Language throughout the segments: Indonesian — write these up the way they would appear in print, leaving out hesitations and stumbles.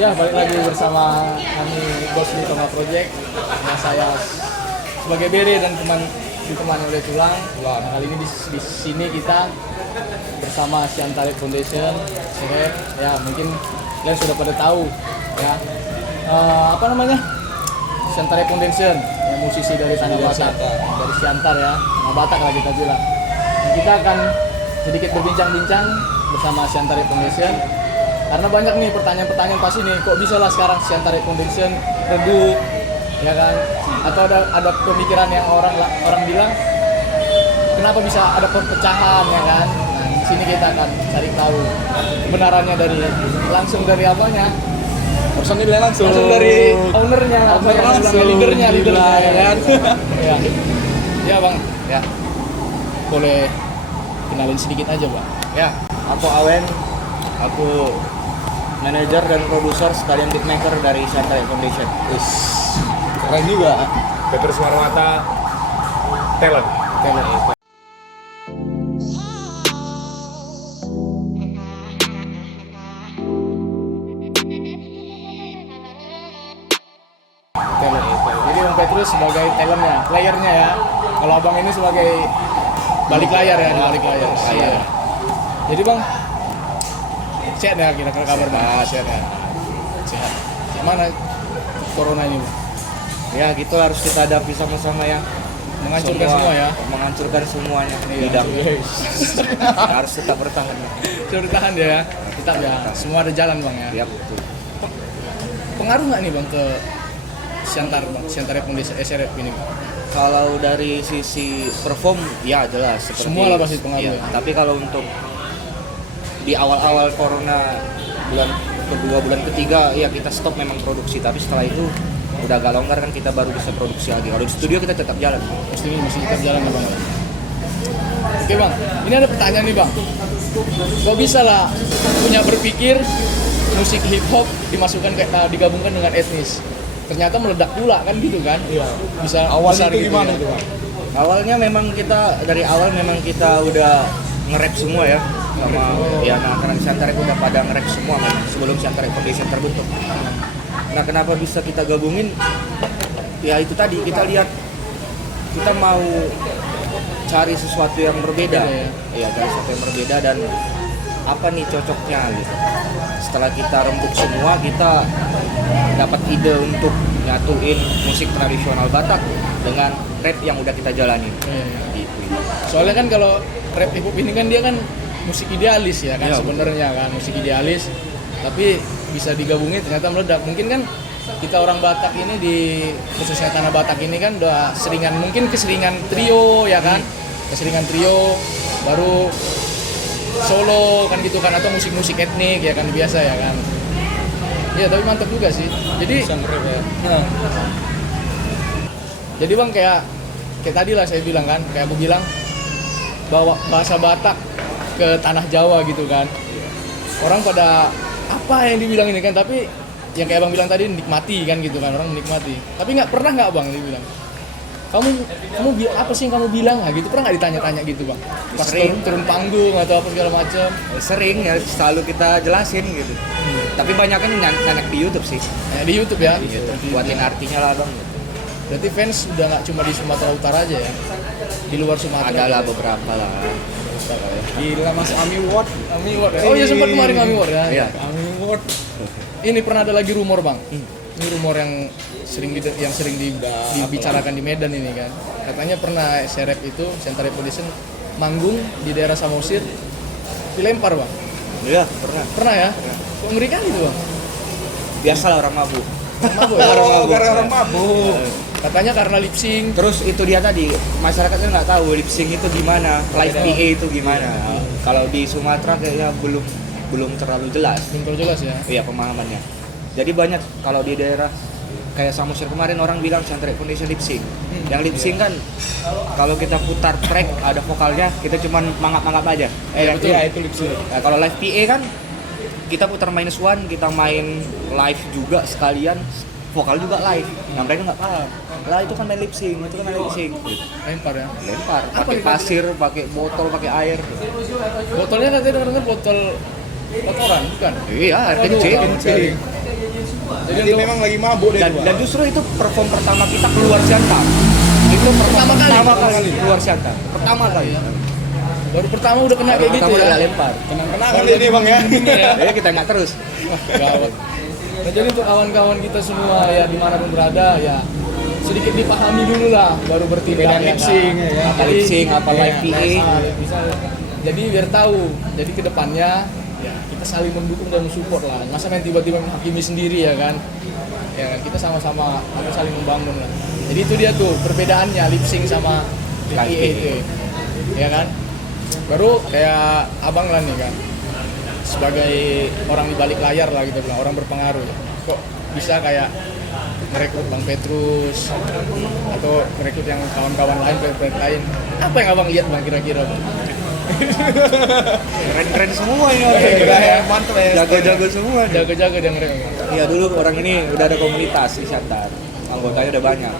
Ya, balik lagi bersama kami Bos di Toma Project. Ya, saya sebagai Bere dan ditemani oleh Tulang. Nah, kali ini di sini kita bersama Siantare Foundation. Ya, mungkin kalian sudah pada tahu ya. Apa namanya? Siantare Foundation, ya, musisi dari Tanah Batak, dari Siantar ya, Tanah Batak lah kita bilang. Dan kita akan sedikit berbincang-bincang bersama Siantare Foundation. Karena banyak nih pertanyaan-pertanyaan pasti nih, kok bisa lah sekarang Siantare Foundation redup, ya kan? Atau ada pemikiran yang orang bilang, kenapa bisa ada perpecahan, ya kan? Nah, di sini kita akan cari tahu kebenarannya langsung dari apanya? Personilnya langsung dari ownernya, leadernya, ya kan? Ya. Ya bang, ya. Boleh kenalin sedikit aja bang. Ya, aku Awen, aku manajer dan produser sekalian beatmaker dari Siantare Foundation. Keren juga. Petrus Marwata, talent. Jadi Bang Petrus sebagai talentnya, playernya ya. Kalau abang ini sebagai balik layar ya, balik layar. Iya. Jadi bang, sehat ya kira-kira kabar bang? Sehat ya. Sehat. Gimana corona ini bang? Ya, gitu harus kita hadapi sama-sama ya. Menghancurkan semua ya? Menghancurkan semuanya bidang. Harus tetap bertahan. Sudah tahan ya, tetap ya. Semua ada jalan bang ya. Ya, betul. Pengaruh nggak nih bang ke Siantare Foundation SRF ini bang? Kalau dari sisi perform, ya jelas. Semua lah pasti pengaruh ya. Tapi kalau untuk di awal-awal corona bulan kedua, bulan ketiga, ya kita stop memang produksi. Tapi setelah itu udah agak longgar kan, kita baru bisa produksi lagi. Kalau di studio kita tetap jalan. Masih tetap jalan ya bang. Oke bang, ini ada pertanyaan nih bang. Kok bisa lah punya berpikir musik hip hop dimasukkan digabungkan dengan etnis? Ternyata meledak pula kan gitu kan? Iya. Bisa Awalnya itu gitu gimana ya. itu bang? Awalnya memang dari awal kita udah nge-rap semua ya. Sama ya, karena di Siantare udah pada nge-rap semua memang sebelum Siantare Foundation terbentuk. Nah, kenapa bisa kita gabungin? Ya itu tadi, kita lihat kita mau cari sesuatu yang berbeda. Ya, cari sesuatu yang berbeda dan apa nih cocoknya gitu. Setelah kita rembuk semua, kita dapat ide untuk nyatuin musik tradisional Batak dengan rap yang udah kita jalani. Gitu. Soalnya kan kalau rap hip hop ini kan dia kan musik idealis ya kan, ya, sebenarnya kan musik idealis, tapi bisa digabungin ternyata meledak. Mungkin kan kita orang Batak ini khususnya Tanah Batak ini kan udah keseringan trio ya kan, keseringan trio baru solo kan gitu kan, atau musik-musik etnik ya kan biasa ya kan. Iya, tapi mantap juga sih. Jadi nah, jadi bang kayak tadi lah saya bilang kan, kayak aku bilang bawa bahasa Batak ke tanah Jawa gitu kan. Orang pada apa yang dibilang ini kan, tapi yang kayak abang bilang tadi nikmati kan gitu kan, orang menikmati. Tapi pernah nggak bang dibilang, kamu apa sih yang kamu bilang? Nah, gitu pernah nggak ditanya-tanya gitu bang? Pas turun panggung atau apa segala macam? Sering ya, selalu kita jelasin gitu. Tapi banyak kan nanya di YouTube sih. Ya, di YouTube ya. Buatin artinya lah bang. Berarti fans udah nggak cuma di Sumatera Utara aja ya? Di luar Sumatera? Ada lah beberapa lah. Gila masuk Ami Award. Oh iya, sempat kemarin Ami Award ya. Iya. Ami Award. Ini pernah ada lagi rumor bang. Ini rumor yang sering dibicarakan di Medan ini kan. Katanya pernah SRF itu, Siantare Foundation, manggung di daerah Samosir, dilempar bang. Iya, pernah. Pernah ya? Kok ngeri kan itu bang? Biasalah orang mabuk. Mabuk ya? Orang mabuk. Katanya karena lip sync. Terus itu dia tadi, masyarakatnya nggak tahu lip sync itu gimana, live PA itu gimana. Kalau di Sumatera kayaknya belum terlalu jelas. Belum terlalu jelas ya? Iya, pemahamannya. Jadi banyak kalau di daerah kayak Samosir kemarin orang bilang Siantare Foundation lip sync. Yang lip sync kan kalau kita putar track ada vokalnya, kita cuman mangap-mangap aja. Betul. Iya, itu lip sync. Nah, kalau live PA kan kita putar -1, kita main live juga sekalian, vokal juga live. Nah, mereka nggak paham. Lah itu kan main lip sync, Lempar ya? Lempar, Apa pakai itu? pasir, pakai botol, pakai air. Botolnya katanya dengar botol kotoran bukan? Iya, air Waduh, kencing. kencing. Jadi untuk- memang lagi mabuk deh. Dan justru itu perform pertama kita keluar Siantar. Itu pertama kali keluar Siantar. Pertama kali. baru pertama udah kena kayak gitu Pertama ya. udah lempar. Kenangan ini bang ya. Jadi kita nggak terus. Gawat. Nah, jadi untuk kawan-kawan kita semua ya dimanapun berada ya sedikit dipahami dulu lah baru bertindak. Beda mixing, ya kan? Apa lip sync, apa live PA. Bisa. Jadi biar tahu. Jadi kedepannya ya kita saling mendukung dan mensupport lah. Masa main tiba-tiba menghakimi sendiri ya kan? Ya kita sama-sama harus saling membangun lah. Jadi itu dia tuh perbedaannya lip sync sama PA Live itu. Ya kan? Baru kayak abang lah nih kan sebagai orang di balik layar lah gitu bilang orang berpengaruh ya. Kok bisa kayak merekrut Bang Petrus atau merekrut yang kawan-kawan lain pemain lain, apa yang abang lihat bang kira-kira bang? Keren-keren semua ini orang. Keren ya, mantap ya. Jago-jago semua. Jaga-jaga dia mereka. Iya dulu orang ini udah ada komunitas di Siantar. Anggotanya udah banyak.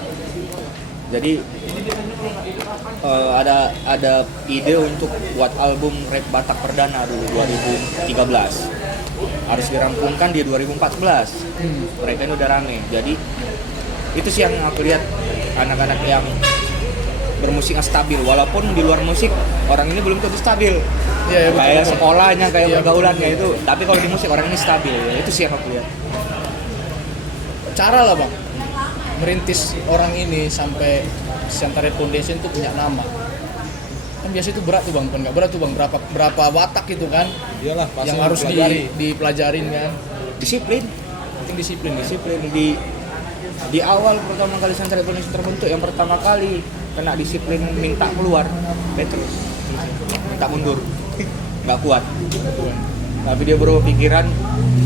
Jadi ada ide untuk buat album rap Batak perdana dulu 2013. Harus dirampungkan di 2014. Mereka ini udah rame. Jadi itu sih yang aku lihat anak-anak yang bermusiknya stabil. Walaupun di luar musik orang ini belum tentu stabil. Iya, ya, betul, Kayak betul. sekolahnya, kayak Iya, pergaulannya betul, itu. Tapi kalau di musik orang ini stabil. Itu sih yang aku lihat. Cara lah bang merintis orang ini sampai Siantar Foundation itu punya nama. Kan biasa itu berat tuh bang, bukan nggak berat tuh bang, berapa watak itu kan Iyalah pasti yang harus dipelajari. dipelajarin kan. Disiplin. Penting disiplin ya. Disiplin di awal pertama kali Siantar Foundation terbentuk, yang pertama kali kena disiplin minta keluar Petrus, minta mundur, nggak kuat. Tapi dia berubah pikiran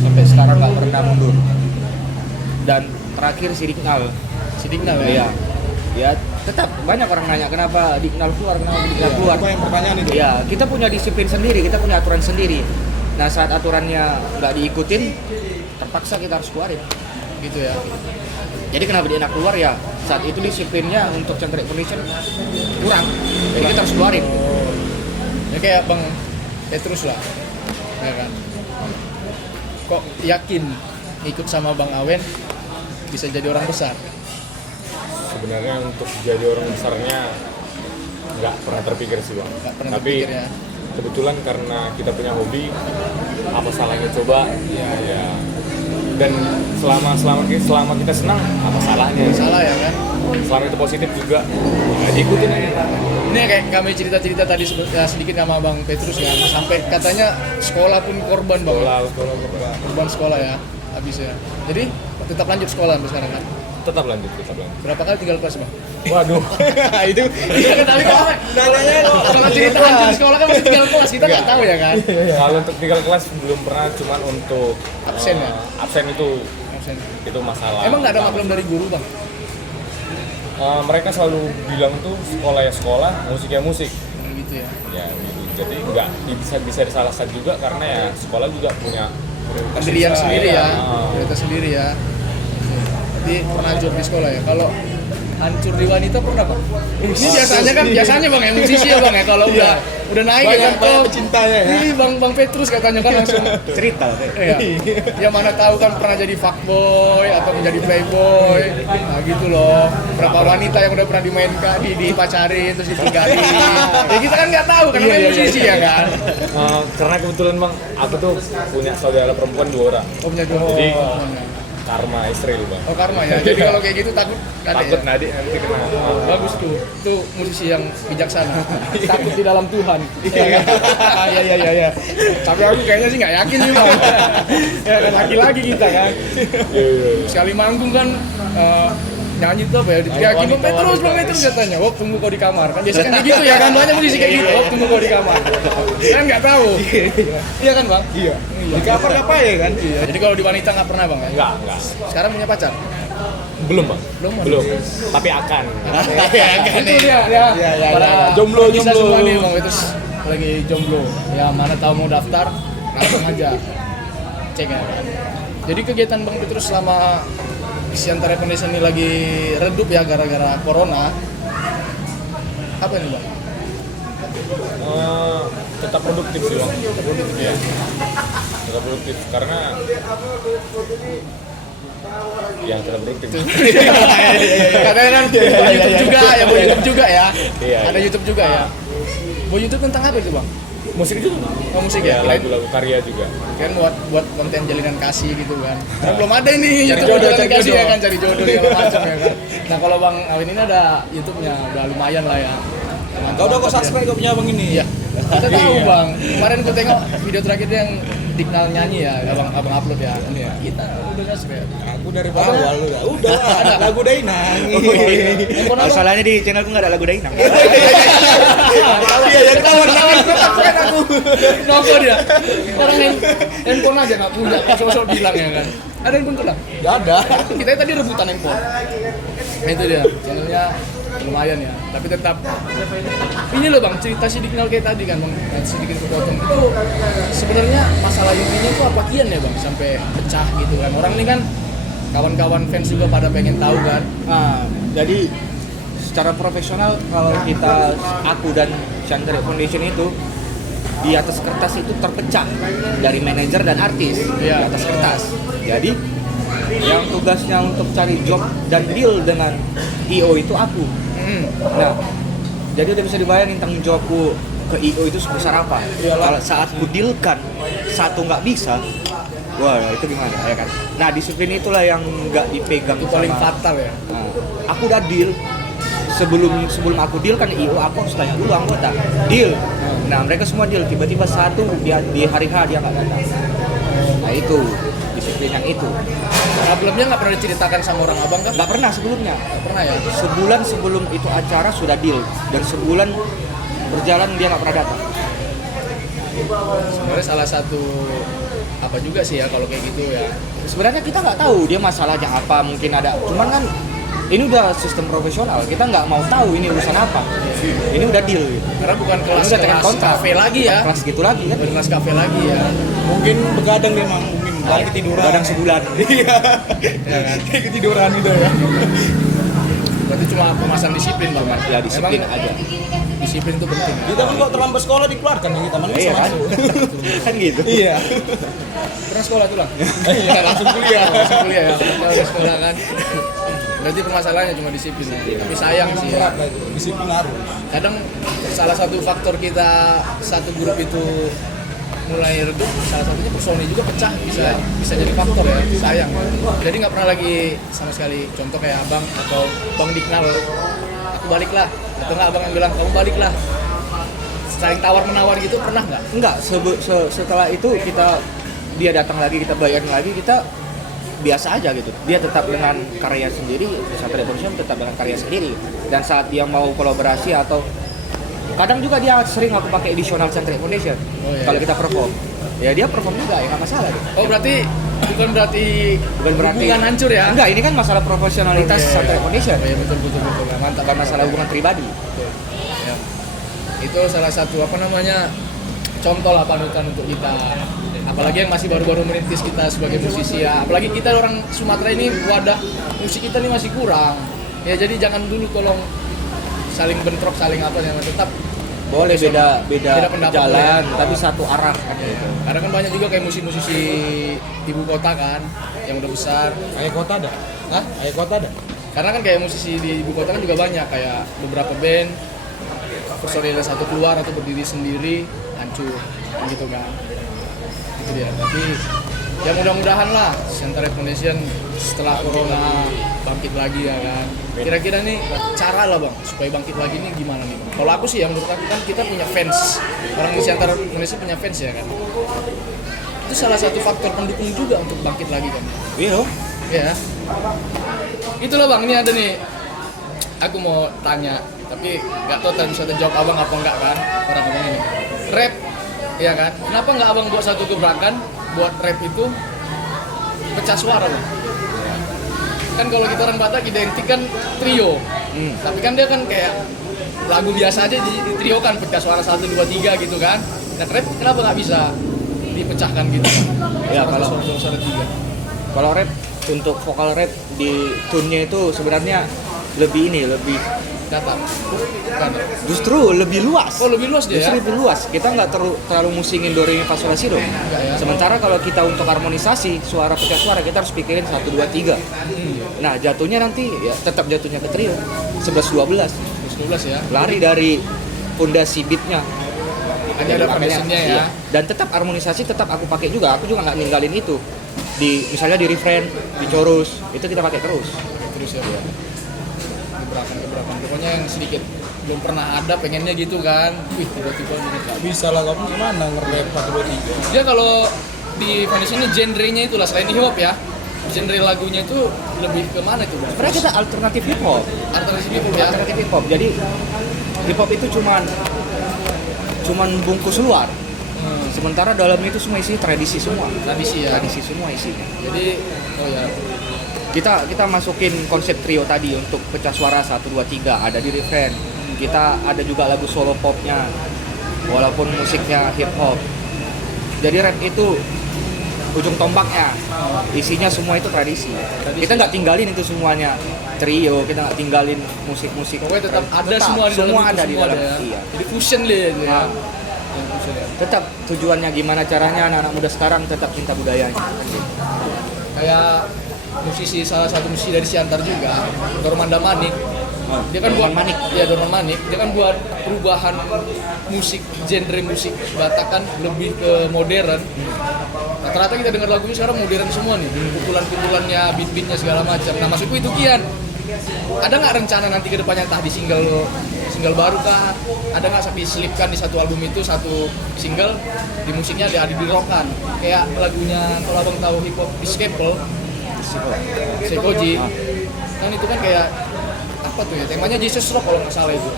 sampai sekarang nggak pernah mundur. Dan terakhir si Dignal. Sidikna ya. Iya. Ya tetap banyak orang nanya kenapa Dignal keluar, kenapa Dignal keluar. Apa yang pertanyaan itu? Iya, kita punya disiplin sendiri, kita punya aturan sendiri. Nah saat aturannya nggak diikutin, terpaksa kita harus keluarin. Gitu ya. Jadi kenapa dia enak keluar ya? Saat itu disiplinnya untuk Siantar Foundation kurang, jadi kita harus keluarin. Oh. Ya kayak bang Petrus lah, ya kan. Kok yakin ikut sama bang Awen bisa jadi orang besar? Sebenarnya untuk jadi orang besarnya nggak pernah terpikir sih bang. Nggak pernah Tapi terpikir ya. kebetulan karena kita punya hobi, apa salahnya coba? Ya. Dan selama kita senang, apa salahnya? Salah ya kan? Selama itu positif juga, ya ikutin aja. Ini kayak kami cerita-cerita tadi sedikit sama bang Petrus kan, sampai katanya sekolah pun korban bang. Sekolah. Korban sekolah ya, habis ya. Jadi tetap lanjut sekolah sampai sekarang kan? Tetap lanjut. Berapa kali tinggal kelas bang? Waduh, Itu iya kan tapi kalau kalau cerita lanjut sekolah kan masih tinggal kelas kita nggak tahu ya kan? kalau untuk tinggal kelas belum pernah, cuman untuk Absen ya? absen itu Absen. masalah. Emang nggak ada maklum dari guru bang? Mereka selalu bilang tuh sekolah ya sekolah, musik ya musik. Gitu ya. Ya gitu. Jadi nggak bisa disalahkan juga karena ya sekolah juga punya Pendirian sendiri ya, Ah. prioritas sendiri ya. Jadi pernah hancur di sekolah ya. Kalau hancur di wanita pernah bang? Ini biasanya bang ya musisi ya bang ya kalau udah naik ya kan. banyak pecintanya ya. Ini bang Petrus katanya kan langsung. Cerita lah. Iya. Ya mana tahu kan pernah jadi fuckboy atau menjadi playboy. Nah gitu loh. Berapa wanita yang udah pernah dimainkan, dipacarin terus ditinggalin. Ya kita kan nggak tahu kan namanya musisi ya kan. Karena kebetulan bang, aku tuh punya saudara perempuan 2 orang. Oh punya dua. Jadi Oh, karma istri lu bang. oh karma ya. Jadi kalau kayak gitu takut nggak ada Takut ya? nanti kena. Bagus tuh. Itu musisi yang bijaksana. Takut di dalam Tuhan. Iya. Tapi aku kayaknya sih nggak yakin nih bang. Ya kan laki-laki kita kan. Iya. Sekali manggung kan nyanyi tuh apa ya, diteriakin bang Petrus katanya, oh tunggu kau di kamar kan biasanya kan kayak gitu ya kan, banyak musisi kayak gitu, oh tunggu kau di kamar kan nggak tahu. Iya kan bang? Iya. Di kamar apa ya kan? Iya. Jadi kalau di wanita nggak pernah bang ya? Enggak. Sekarang punya pacar? Belum bang. Belum. Tapi akan. Itu dia ya. Para Jomblo. bisa semua nih bang Petrus lagi jomblo, ya mana tahu mau daftar langsung aja cek ya kan. Jadi kegiatan bang Petrus selama Siantar Foundation ini lagi redup ya gara-gara corona. Apa ini bang? Tetap produktif sih bang. Tetap produktif karena yang tidak produktif. Katanya kan buat YouTube juga ya, buat YouTube juga ya. Iya, Ada iya. YouTube juga ya. Buat YouTube tentang apa itu bang? Musik juga. Oh musik Ya, ya. lagu-lagu karya juga. Kan buat konten jalinan kasih gitu kan. Karena belum ada ini Cari YouTube jodoh, jalinan cari kasih jodoh. ya kan, cari jodoh segala macam ya kan. Nah kalau bang Awin ini ada YouTube-nya, udah lumayan lah ya. Kau udah kok subscribe kau punya abang ini? Iya. Kita tahu bang. Kemarin gue tengok video terakhir dia yang Dignal nyanyi ya, abang upload ya. Iya. Kita udah subscribe. Aku dari awal udah lah. Lagu Dainang. Handphone abang? Masalahnya di channelku nggak ada lagu Dainang. Iya yang tahu kan aku. Nongol dia. Orang handphone aja nggak punya. Sosok bilang ya kan. Ada handphone tuh lah. Gak ada. Kita tadi rebutan handphone. Nah itu dia. Channelnya lumayan ya. Tapi tetap ini loh bang, cerita si Dignal kayak tadi kan bang, sedikit kepotong itu sebenarnya masalah intinya itu apa kian ya bang sampai pecah gitu kan. Orang ini kan kawan-kawan fans juga pada pengen tahu kan. Nah, jadi secara profesional kalau kita, aku dan Chandra Foundation itu di atas kertas itu terpecah dari manajer dan artis di Iya. atas kertas. Jadi yang tugasnya untuk cari job dan deal dengan IO itu aku. Nah, jadi udah bisa dibayangin tanggung jawabku ke IO itu sebesar apa. Kalau saat ku dealkan satu nggak bisa, wah itu gimana ya kan. Nah disiplin itulah yang nggak dipegang. Itu paling sama- fatal ya. Nah, aku udah deal sebelum aku deal kan IO aku harus tanya dulu anggota deal. Nah mereka semua deal, tiba-tiba satu di hari H dia nggak datang. Nah itu disiplin yang itu Problemnya nggak pernah diceritakan sama orang abang kan? nggak pernah sebelumnya. Nggak pernah ya. Sebulan sebelum itu acara sudah deal dan sebulan berjalan dia nggak pernah datang. Sebenarnya salah satu apa juga sih ya kalau kayak gitu ya. Sebenarnya kita nggak tahu dia masalahnya apa, mungkin ada. Cuman kan ini udah sistem profesional, kita nggak mau tahu ini urusan apa. Ini udah deal. Gitu. Karena bukan Ini kelas udah dengan kontrak. kafe lagi ya. Kelas gitu lagi kan. Bukan kelas kafe lagi ya. Mungkin begadang dia mang, mungkin lagi ketiduran. Kadang sebulan. Iya. Ya kan? Kayak ketiduran itu ya. Berarti cuma pemasan disiplin bang. Ya disiplin Memang aja. Disiplin itu penting. Kita pun kok terlambat sekolah dikeluarkan ya kita mana Iya kan? Kan gitu. Iya. Pernah sekolah tuh lah. Iya langsung kuliah. Langsung kuliah ya. Kita udah sekolah kan. Berarti permasalahannya cuma disiplin ya. Tapi sayang sih ya. Berat lah itu. Disiplin harus. Kadang salah satu faktor kita satu grup itu mulai redup, salah satunya personil juga pecah, bisa jadi faktor ya. Sayang ya. Jadi nggak pernah lagi sama sekali contoh kayak abang atau bang Dignal, aku baliklah, atau nggak abang yang bilang kamu baliklah, saling tawar menawar gitu pernah nggak? Enggak, setelah itu dia datang lagi, kita bayarin lagi, kita biasa aja gitu. Dia tetap dengan karya sendiri, Satria Production tetap dengan karya sendiri. Dan saat dia mau kolaborasi atau kadang juga dia sering aku pakai additional Satria Foundation. Oh, iya. Kalau kita perform, ya dia perform juga ya nggak masalah. Gitu. Oh berarti bukan berarti Berarti hubungan hancur ya? Enggak, ini kan masalah profesionalitas Oke, Satria iya. Foundation. Oh, iya betul ya, mantap. Bukan masalah hubungan pribadi. Betul. Ya. Itu salah satu apa namanya contoh lah panutan untuk kita. Apalagi yang masih baru-baru merintis kita sebagai musisi ya. Apalagi kita orang Sumatera ini wadah musik kita ini masih kurang. Ya jadi jangan dulu tolong saling bentrok, saling apa ya, tetap Boleh beda Beda pendapat jalan, boleh. tapi satu arah kan gitu. karena kan banyak juga kayak musisi-musisi ibu kota kan yang udah besar. Ayah kota ada. Hah? Ayah kota ada. Karena kan kayak musisi di ibu kota kan juga banyak kayak beberapa band personilnya satu keluar atau berdiri sendiri hancur gitu kan. Itu dia. Tapi ya mudah-mudahan lah Center Foundation setelah corona bangkit lagi ya kan. Kira-kira nih cara lah bang supaya bangkit lagi nih gimana nih bang? Kalau aku sih ya menurut aku kan kita punya fans, orang di Center Foundation punya fans ya kan. Itu salah satu faktor pendukung juga untuk bangkit lagi kan. Iya. Ya. Itulah bang, ini ada nih. Aku mau tanya, tapi nggak tahu tadi bisa jawab abang apa enggak kan orang abang ini. Rap, ya kan? Kenapa nggak abang buat satu gebrakan buat rap itu pecah suara bang? Kan kalau kita orang Batak identik kan trio, tapi kan dia kan kayak lagu biasa aja di trio kan pecah suara 1, 2, 3 gitu kan. Nah rap kenapa nggak bisa dipecahkan gitu? Ya, kalau- suara 3. Kalau rap untuk vokal rap di tune-nya itu sebenarnya lebih datar. Bukan. Justru lebih luas. Oh, lebih luas dia Justru ya? lebih luas. Kita nggak terlalu musingin do re mi fa sol la si do. ya. Sementara kalau kita untuk harmonisasi suara pecah suara kita harus pikirin 1 2 3. Nah, jatuhnya nanti ya tetap jatuhnya ke trio 11 12. 12 ya. Lari dari fondasi beatnya. Hanya ada Makanya, foundationnya ya. iya. Dan tetap harmonisasi tetap aku pakai juga. Aku juga nggak ninggalin itu. Misalnya di refrain, di chorus, itu kita pakai terus. Terus ya. Gebrakan. Pokoknya yang sedikit belum pernah ada pengennya gitu kan. Wih, tiba-tiba ini Nggak bisa lah, kamu gimana nge-rap 1, 2, 3. dia kalau di foundation ini genre-nya itulah selain hip hop ya. Genre lagunya itu lebih ke mana itu? Bang? Sebenarnya kita alternatif hip hop. Alternatif hip hop ya. Alternatif hip hop. Jadi hip hop itu cuman bungkus luar. Sementara dalamnya itu semua isi tradisi semua. Tradisi ya. Tradisi semua isinya. Jadi oh ya. Kita masukin konsep trio tadi untuk pecah suara 1 2 3 ada di refrain. Kita ada juga lagu solo popnya. Walaupun musiknya hip hop. Jadi rap itu ujung tombaknya. Isinya semua itu tradisi. Kita nggak tinggalin itu semuanya trio, kita nggak tinggalin musik-musik. Pokoknya tetap ada Tetap, semua di dalam semua itu, ada di semua dalam. ada ya. Iya. Jadi fusion lah ya. Nah, Yang fusion ya. tetap tujuannya gimana caranya anak-anak muda sekarang tetap cinta budayanya. Kayak salah satu musisi dari Siantar juga, Dormanda Manik. Dia kan buat Dorman Manik. Ya Dorman Manik. Dia kan buat perubahan musik, genre musik Batak kan lebih ke modern. Rata-rata kita dengar lagunya sekarang modern semua nih, pukulan-pukulannya, beat-beatnya segala macam. Nah maksudku itu Kian, ada nggak rencana nanti ke depannya entah di single baru kah? Ada nggak diselipkan di satu album itu satu single di musiknya ada di rockan kayak lagunya kalau abang tahu hip hop Escape Sekoji kan itu kan kayak apa tuh ya temanya Jesus Rock kalau nggak salah itu.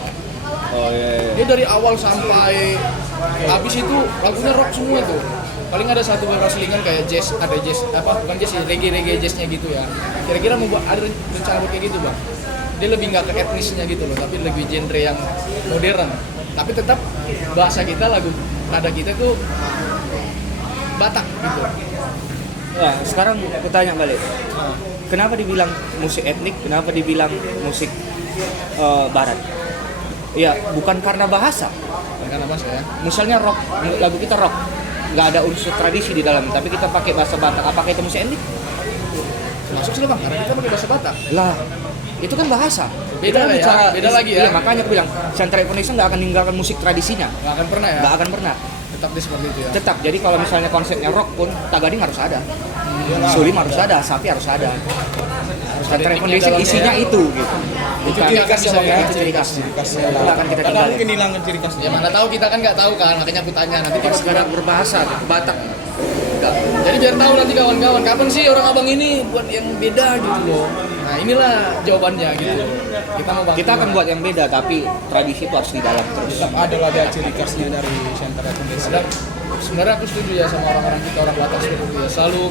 Oh iya. Dia dari awal sampai habis itu lagunya rock semua tuh. Paling ada satu beberapa selingan kayak jazz, ada jazz apa bukan jazz sih, reggae jazznya gitu ya. Kira-kira mau ada rencana buat kayak gitu bang? Dia lebih nggak ke etnisnya gitu loh, tapi lebih genre yang modern. Tapi tetap bahasa kita lagu nada kita tuh Batak gitu. Nah, sekarang aku tanya balik. Kenapa dibilang musik etnik? Kenapa dibilang musik barat? Ya, bukan karena bahasa. Karena bahasa ya. Misalnya rock, lagu kita rock, nggak ada unsur tradisi di dalam, tapi kita pakai bahasa Batak. Apakah itu musik etnik? Masuk sih bang, karena kita pakai bahasa Batak. Lah, itu kan bahasa. Beda Kita lah ya, beda lagi ya. Iya, makanya aku bilang, Siantar Indonesia nggak akan meninggalkan musik tradisinya. Nggak akan pernah ya. Nggak akan pernah. Tetap dia seperti itu ya. Tetap. Jadi kalau misalnya konsepnya rock pun, Tagading harus ada. Sulim harus ada, Sapi harus ada. Siantar Indonesia isinya itu gitu. Itu ciri khasnya bang ya. Itu ciri khas. Itu nggak akan kita Karena tinggalin. mungkin hilangin ciri khasnya. Ya mana tahu kita kan nggak tahu kan, makanya aku tanya nanti Kalau kalau sekarang berbahasa Batak, enggak. jadi biar tahu nanti kawan-kawan kapan sih orang abang ini buat yang beda gitu loh. Nah inilah jawabannya gitu. Kita mau bantu. Kita akan buat yang beda, tapi tradisi itu harus di dalam terus. Tetap ada ciri khasnya dari Siantar Indonesia. Ada, sebenarnya aku setuju ya sama orang-orang kita orang Batak seperti itu ya. Selalu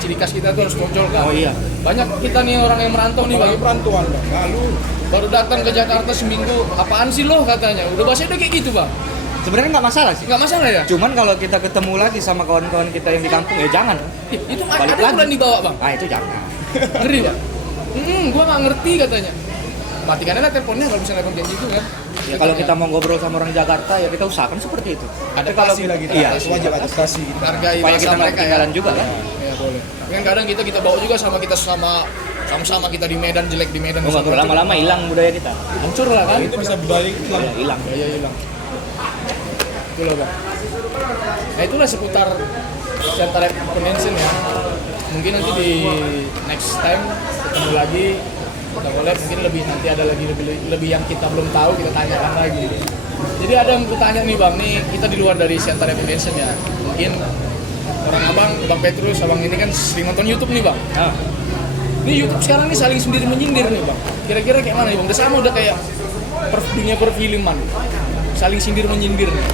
ciri khas kita tuh harus tonjolkan. Oh iya. Banyak kita nih orang yang merantau nih bang. Bagi perantauan bang. Lalu Baru datang ke Jakarta seminggu, apaan sih lo katanya? Udah bahasanya udah kayak gitu bang. Sebenarnya nggak masalah sih. Nggak masalah ya? Cuman kalau kita ketemu lagi sama kawan-kawan kita yang di kampung, ya jangan. Ih, itu Balik ada lagi. bulan dibawa bang. Ah itu jangan. Ngeri bang. Gua nggak ngerti katanya. Matikan aja teleponnya kalau misalnya abang janji itu kan. Ya kalau kita mau ngobrol sama orang Jakarta, ya kita usahakan seperti itu. ada kalau lagi iya, itu wajib adaptasi gitu. hargai Supaya bahasa kita nggak mereka ya. ketinggalan juga kan. Ya boleh. Tapi kan kadang kita bawa juga sama kita di Medan jelek di Medan. Oh, nggak lama-lama hilang budaya kita. hancur lah kan. Itu bisa budaya hilang. Ya, hilang. Ya hilang. Itu loh bang. Nah itulah seputar Siantar Convention ya. Mungkin nanti di next time ketemu lagi kita boleh mungkin nanti ada lebih yang kita belum tahu kita tanyakan lagi. Jadi ada yang bertanya nih bang, nih kita di luar dari Siantar Convention ya. Mungkin orang bang Petrus, abang ini kan sering nonton YouTube nih bang. Ah. Ini YouTube sekarang nih saling sendiri menyindir nih bang. Kira-kira kayak mana nih bang? Udah sama udah kayak dunia perfilman, saling sindir menyindir nih.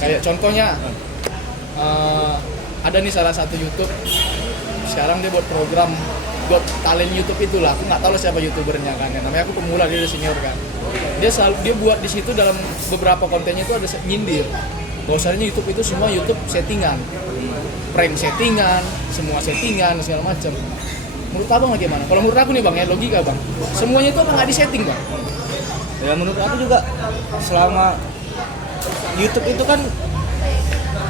Kayak contohnya ada nih salah satu YouTube sekarang dia buat program buat talent YouTube itulah. Aku nggak tahu siapa youtubernya kan. Namanya aku pemula, dia udah senior kan. Dia buat di situ dalam beberapa kontennya itu ada nyindir. Bahwasanya YouTube itu semua YouTube settingan, prank settingan, semua settingan segala macam. Menurut abang bagaimana? Kalau menurut aku nih bang ya, logika bang, semuanya itu apa nggak disetting bang? Ya menurut aku juga selama YouTube itu kan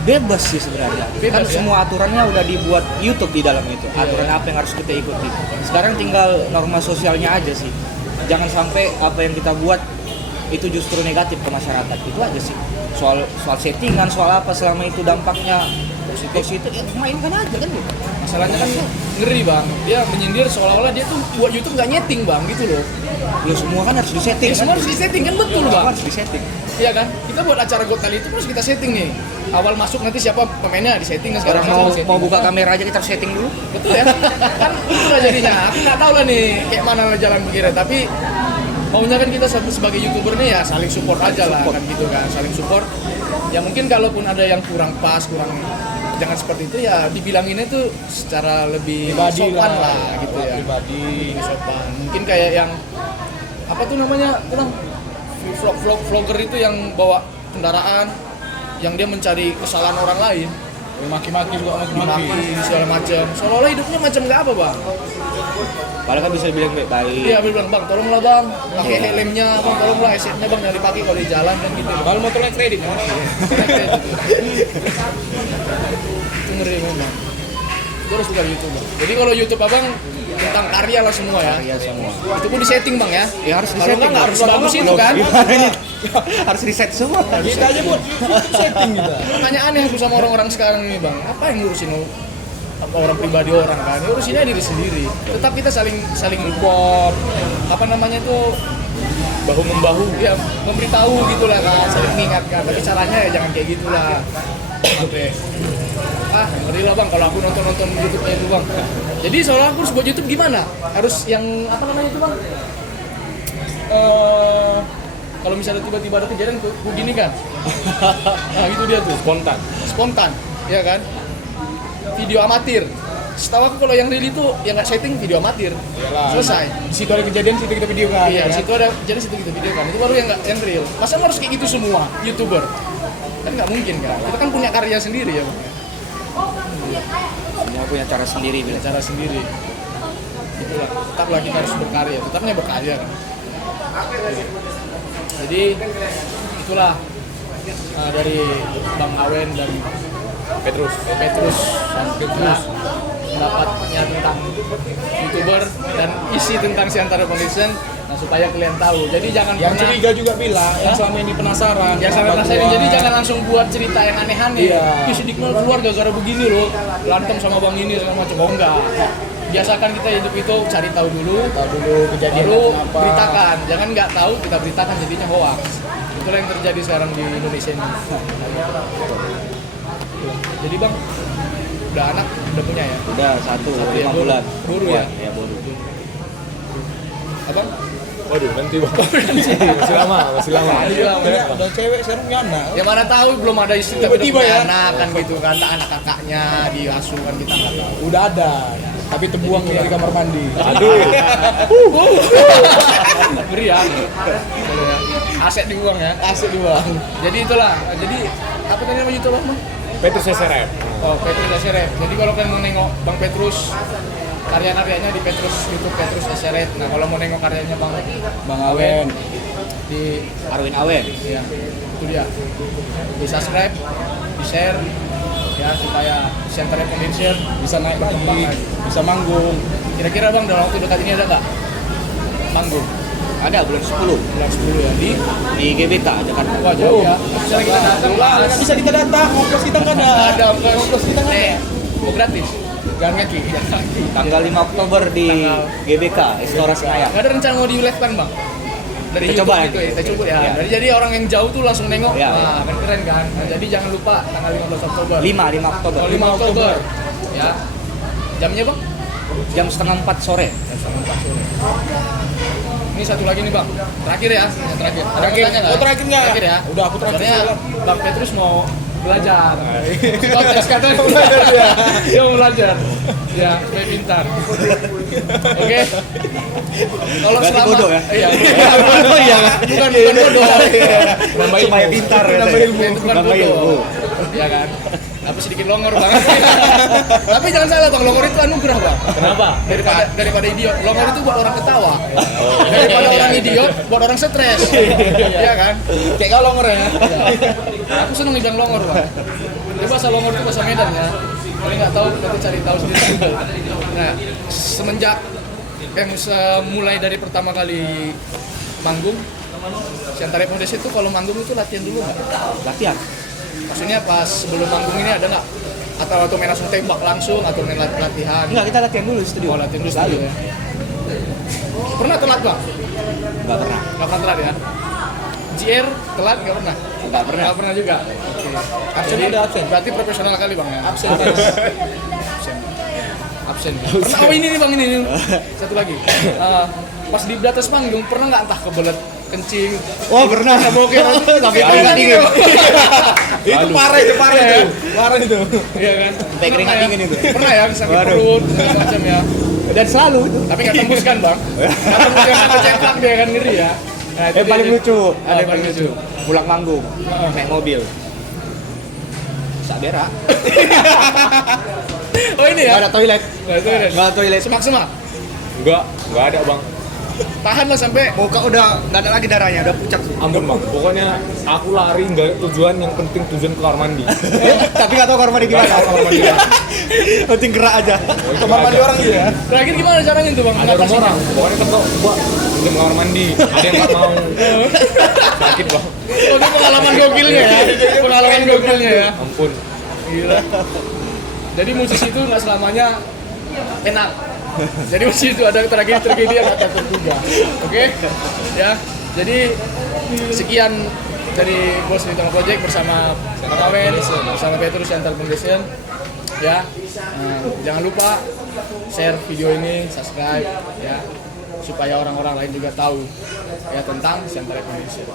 bebas sih sebenarnya. Bebas, Kan ya? semua aturannya udah dibuat YouTube di dalam itu. Aturan apa yang harus kita ikuti. Sekarang tinggal norma sosialnya aja sih. Jangan sampai apa yang kita buat itu justru negatif ke masyarakat. Itu aja sih. Soal settingan, soal apa selama itu dampaknya positif ya mainkan aja kan gitu. Masalahnya kan ngeri bang, dia menyindir seolah-olah dia tuh buat YouTube nggak nyeting bang, gitu loh. Ya semua kan harus disetting Ya, kan. semua harus disetting kan, betul Semua bang. harus disetting. Iya kan? Kita buat acara Got Talent itu harus kita setting nih. Awal masuk nanti siapa pemainnya disetting kan, sekarang Orang setting. mau buka kamera aja kita harus setting dulu. Betul ya? Kan itu lah jadinya. Aku nggak tahu lah nih kayak mana jalan pikirnya, tapi maunya kan kita sebagai YouTuber nih ya saling support aja lah kan gitu kan, saling support. Ya mungkin kalaupun ada yang kurang pas, kurang jangan seperti itu ya dibilanginnya tuh secara lebih Pribadi sopan lah, lah gitu ya. pribadi. Lebih sopan. Mungkin kayak yang apa tuh namanya, kurang vlogger itu yang bawa kendaraan yang dia mencari kesalahan orang lain, Maki-maki juga maki-maki. maki segala macam. Seolah-olah hidupnya macam nggak apa bang. Padahal kan bisa dibilang baik-baik. Iya, bilang bang, tolonglah bang, pakai helmnya, bang, tolonglah headsetnya bang, jangan dipakai kalau di jalan kan gitu. Kalau motornya kredit ya. Itu ngeri memang. Itu harus buka YouTube bang. Jadi kalau YouTube abang tentang karya lah semua ya. Karya semua. Itu pun disetting bang ya. Ya harus Kalau disetting. nggak harus bagus itu kan. Harus riset semua. Kita aja buat YouTube setting kita. Makanya aneh aku sama orang-orang sekarang ini bang. Apa yang ngurusin orang pribadi orang kan? Ya urusinnya diri sendiri. Tetap kita saling support. Apa namanya tuh, Bahu membahu. ya memberitahu gitulah kan, saling mengingatkan. Tapi caranya ya jangan kayak gitulah. Sampai ngeri lah bang kalau aku nonton YouTube-nya itu bang. Jadi seolah aku harus buat YouTube gimana? Harus yang apa namanya itu bang? Kalau misalnya tiba-tiba ada kejadian begini kan? Nah itu dia tuh spontan, ya kan? Video amatir. Setahu aku kalau yang real itu yang nggak setting video amatir. Iyalah. Selesai. Di situ ada kejadian, situ kita video kan. Iya, di situ ada jadi situ kita video kan. Itu baru yang nggak yang real. Masa harus kayak gitu semua YouTuber? Kan nggak mungkin kan. Kita kan punya karya sendiri ya, Bang. Semua punya cara sendiri Punya bilang. cara sendiri. Itulah. Tetaplah kita harus berkarya. Tetapnya berkarya kan. Jadi itulah dari Bang Awen dan Petrus. Pendapatnya tentang YouTuber dan isi tentang Siantara Foundation. Nah supaya kalian tahu. Jadi jangan Yang pernah curiga juga bilang, yang selama ini penasaran. ya sampai penasaran, jadi jangan langsung buat cerita yang aneh-aneh. Iya. Ih, si Dikmal keluar gara-gara begini loh, berantem sama bang ini segala macam. Oh enggak. Biasakan kita hidup itu cari tahu dulu kejadian baru kenapa. beritakan. Jangan nggak tahu kita beritakan jadinya hoax. Itulah yang terjadi sekarang di Indonesia ini. Jadi bang, udah anak udah punya ya? Udah satu ya, 5 bulan. baru ya? Ya baru. Abang? Waduh, nanti bang. Masih lama. Ada cewek sekarang punya anak. Ya mana tahu belum ada istri tapi udah Tiba-tiba punya ya. anak kan gitu kan, tak anak kakaknya diasuh kan kita nggak tahu. Udah ada, tapi terbuang dari kamar mandi. Aduh. Beri ya. Boleh ya. Aset dibuang ya. Asik dibuang. Jadi itulah. Jadi apa tadi nama YouTube Bang? Petrus SRF. Oh, Petrus SRF. Jadi kalau kalian mau nengok Bang Petrus karya-karyanya di YouTube Petrus SRF. Nah, kalau mau nengok karyanya Bang Awen di Arwin Awen. ya, itu dia. Di subscribe, di share ya supaya Siantara Foundation Bisa naik lagi, bisa manggung. kira-kira Bang dalam waktu dekat ini ada nggak manggung? Ada bulan 10 Bulan 10 ya di GBK Jakarta. wah jauh ya. Misalnya kita datang Nggak bisa kita datang, ongkos kita nggak ada. ada ongkos kita nggak ada. Oh gratis. Jalan kaki. Tanggal 5 Oktober di GBK Istora Senayan. Nggak ada rencana mau di live kan Bang? Dari Kita YouTube coba gitu nanti. ya, kita coba ya. Iya. Jadi orang yang jauh tuh langsung nengok, Iya, wah kan keren kan. Nah, jadi jangan lupa tanggal 15 Oktober. 5 Oktober. Oh, 5 Oktober. Ya. Jamnya Bang? Jam setengah 4 sore. Jam 4 sore. Ini satu lagi nih Bang, terakhir ya, yang terakhir. Ada Terakhir. yang tanya nggak? Oh, terakhir nggak? Terakhir ya. Udah, aku terakhir Soalnya dulu. Bang Petrus mau belajar. Konteks katanya dia mau belajar. Ya, supaya pintar. Oke. Kalau Berarti selama bodoh ya? Iya. Oh iya. Bukan bodoh. Supaya pintar ya. Nambah ilmu. Itu bukan Nambah bodoh. ilmu. Iya kan? Apa sedikit longor bang. Tapi jangan salah bang, longor itu anugerah bang. Kenapa? Daripada idiot, longor itu buat orang ketawa. Daripada orang idiot, buat orang stres. Iya kan? Kayak kau longor ya. Aku seneng bilang longor bang. Ini bahasa longor itu bahasa Medan ya. Kalau nggak tahu nanti cari tahu sendiri. Nah, semenjak yang mulai dari pertama kali manggung, Siantar Foundation itu kalau manggung itu latihan dulu nggak? Latihan. Maksudnya pas sebelum manggung ini ada nggak? Atau main langsung tembak langsung atau main latihan? Enggak, kita latihan dulu di studio. Oh, latihan dulu studio ya. Pernah telat bang? Enggak pernah. Nggak pernah telat ya? JR telat nggak pernah? Enggak pernah. Nggak pernah juga. Oke. Absen Jadi, ada absen. Berarti profesional kali bang ya? Absen. Absen. Pernah? Oh ini nih bang ini. Satu lagi. Pas di atas panggung pernah nggak entah kebelet kencing? Oh, pernah. Bokeh. Tapi keringat dingin. Itu parah itu. Parah itu. Iya kan? Sampai keringat dingin itu. Pernah ya sakit Waduh. perut segala macam ya. Dan selalu itu. Tapi nggak tembus kan bang? Nggak tembus yang ada ceplak dia kan ngeri ya. Nah, itu Paling dia. lucu. Ada yang paling lucu. Pulang manggung, naik mobil. Sak berak. Oh ini ya? Enggak ada toilet. Nah, itu ada. Enggak ada toilet. Semak-semak. Enggak ada bang. Tahan lah sampai Muka udah enggak ada lagi darahnya, udah pucat. Ampun bang. Pokoknya aku lari nggak ada tujuan, yang penting tujuan ke kamar mandi. Tapi enggak tahu kamar mandi gimana. Nggak tahu kamar mandi gimana. Penting gerak aja. Kamar mandi orang iya ya. terakhir gimana caranya tuh bang? Ada rumah orang. Pokoknya kan kok gua belum kamar mandi. Ada yang nggak mau. Sakit bang. Oh, itu pengalaman gokilnya ya. Pengalaman gokilnya ya. Ampun. Gila. Jadi musisi itu nggak selamanya enak. Jadi musisi itu ada tragedi-tragedi yang tak terduga. Oke? Ya. Jadi sekian dari Bos Little Project bersama Pak Kawen, bersama Petrus Siantar Foundation. Ya. Jangan lupa share video ini, subscribe ya. Supaya orang-orang lain juga tahu ya tentang Siantar Foundation.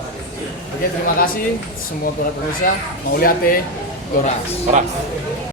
Oke, terima kasih semua para pemirsa. Mau lihat Goras. Keras.